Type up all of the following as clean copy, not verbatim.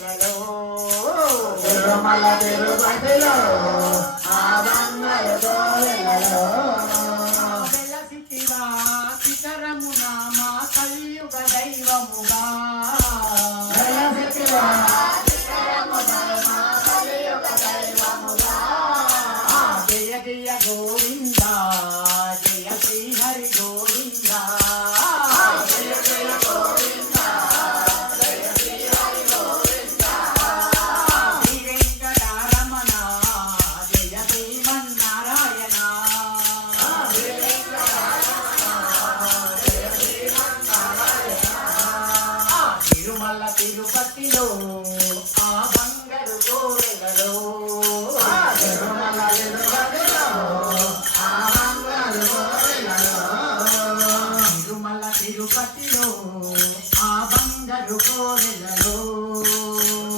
కోవెలలో తిరుమల తిరుపతిలో ఆ బంగారు కోవెలలో వెలసితివా ఇతరమున మా కలియుగ దైవముగా వెలసితివా ఇతరమున మా కలియుగ దైవముగా జయ జయ గోవింద జయ శ్రీ హరి గోవింద జయ జయ గోవింద జయ శ్రీ హరి గోవింద శ్రీ వెంకటరమణ జయ శ్రీమన్నారాయణ తిరుమల తిరుపతిలో ఆ బంగారు కోవెలలో తిరుమల తిరుపతిలో ఆ బంగారు కోవెలలో తిరుమల తిరుపతిలో ఆ బంగారు కోవెలలో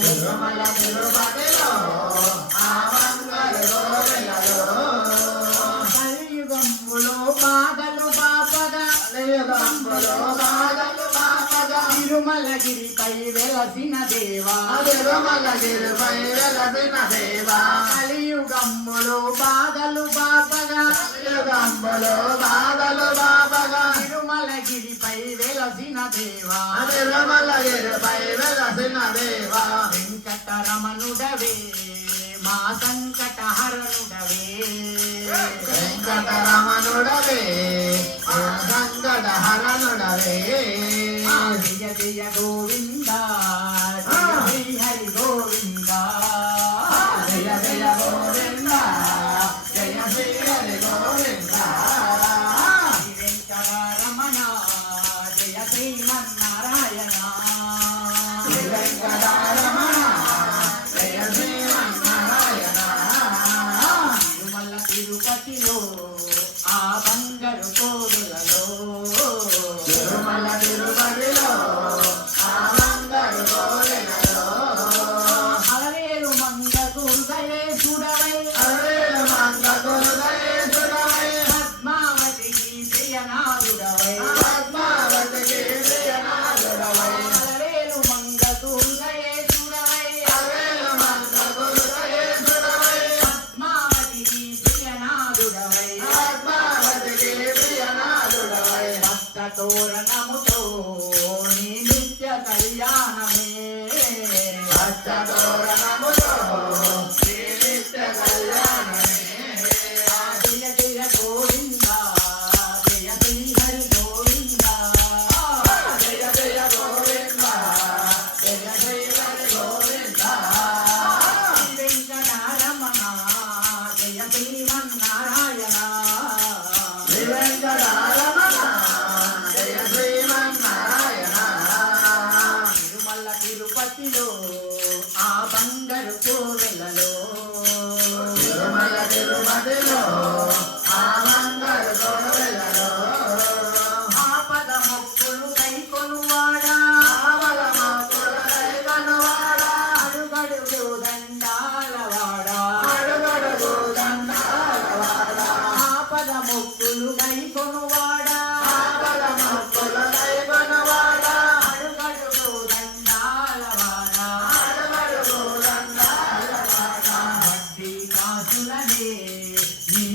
తిరుమల తిరుపతిలో ఆ బంగారు కోవెలలో కలియుగములో బాధలు బాపగా కలియుగంబులో బాధలు బాపగా తిరుమలగిరిపై వెలసిన దేవా తిరుమలగిరిపై వెలసిన దేవా కలియుగములో బాధలు బాపగా కలియుగంబులో బాధలు బాపగా తిరుమలగిరిపై వెలసిన దేవా తిరుమలగిరిపై వెలసిన దేవా వెంకటరమణుడవే మా సంకటహరణుడవే వెంకటరమణుడవే ఆ సంకటహరణుడవే జయ జయ గోవింద జయ శ్రీ హరి గోవింద జయ జయ గోవింద జయ శ్రీ హరి గోవింద శ్రీ వెంకటరమణ జయ శ్రీమన్నారాయణ శ్రీ వెంకటరమణ జయ శ్రీమన్నారాయణ తిరుమల తిరుపతిలో ఆ బంగారు కోవెలలో తిరుమల తిరుపతిలో ఆ బంగారు కోవెలలో అలవేలు మంగకు హృదయేశుడవై అరేలు మంగళుడవై పద్మావతికి ప్రియనాథుడవై పద్మావతికి ప్రియనాథుడవై అలవేలు మంగకు హృదయేశుడవై అరేలు మంగళుడవై పద్మావతికి ప్రియనాథుడవై పద్మావతికి ప్రియనాథుడవై భక్త తోరణముతో నీ నిత్య కళ్యాణమే భక్తతోరణముతో శ్రీ నిత్య కళ్యాణమే జయ జయ గోవింద జయ శ్రీ హరి గోవింద జయ జయ గోవింద జయ శ్రీ హరి గోవింద శ్రీ వెంకటరమణ జయ శ్రీమన్నారాయణ శ్రీ వెంకటరమణ జయ శ్రీమన్నారాయణ తిరుమల తిరుపతిలో ఆ బంగారు కోవెలలో తిరుమల తిరుపతిలో ఆ బంగారు కోవెలలో ఆపద మొక్కులు కైకొనువాడా ఆవల మొక్కుల దైవనువాడా అడుగడుగు దండాలవాడా అడుగడుగు దండాలవాడా ఆపద మొక్కులు కైకొనువాడా ఆవల మొక్కుల దైవనువాడా అడుగడుగు దండాలవాడా అడుగడుగు దండాలవాడా వడ్డీ కాసులనే నీ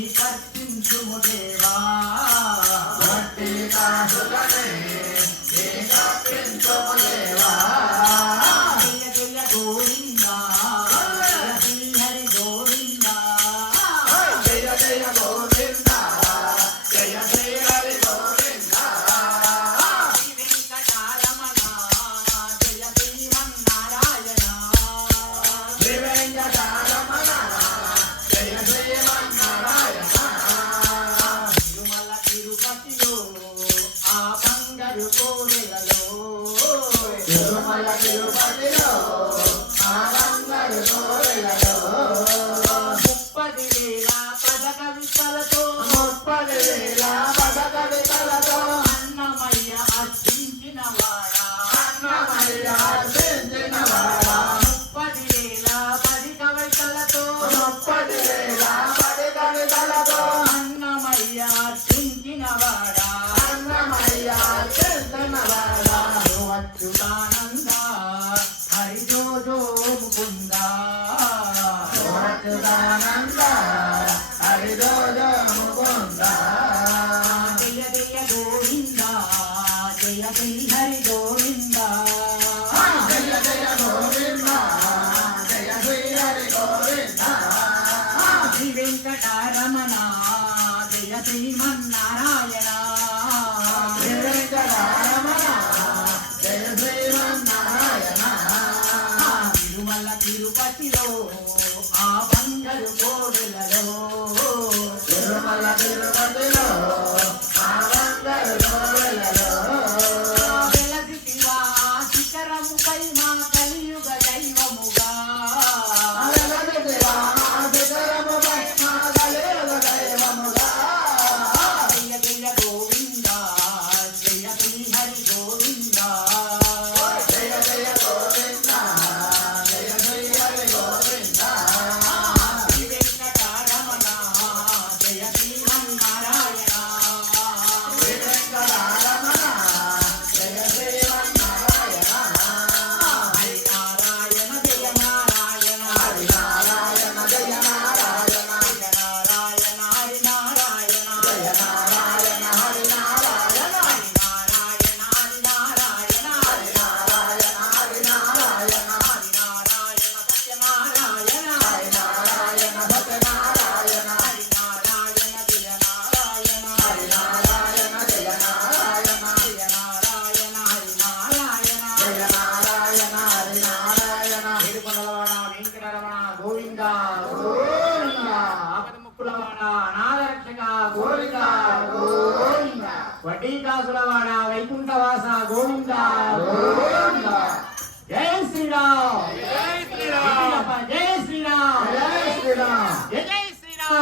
ముకుందా అచ్యుతానంద హరిదో ముకుంద జయ జయ గోవింద జయ జయ హరి గోవింద జయ జయ గోవింద జయ శ్రీ హరి గోవింద శ్రీ వెంకటరమణ జయ శ్రీమన్నారాయణ శ్రీ వెంకటరమణ జయ శ్రీమన్నారాయణ తిరుమల తిరుపతిలో ఆ బంగారు కోవెలలో తిరుమల తిరుపతి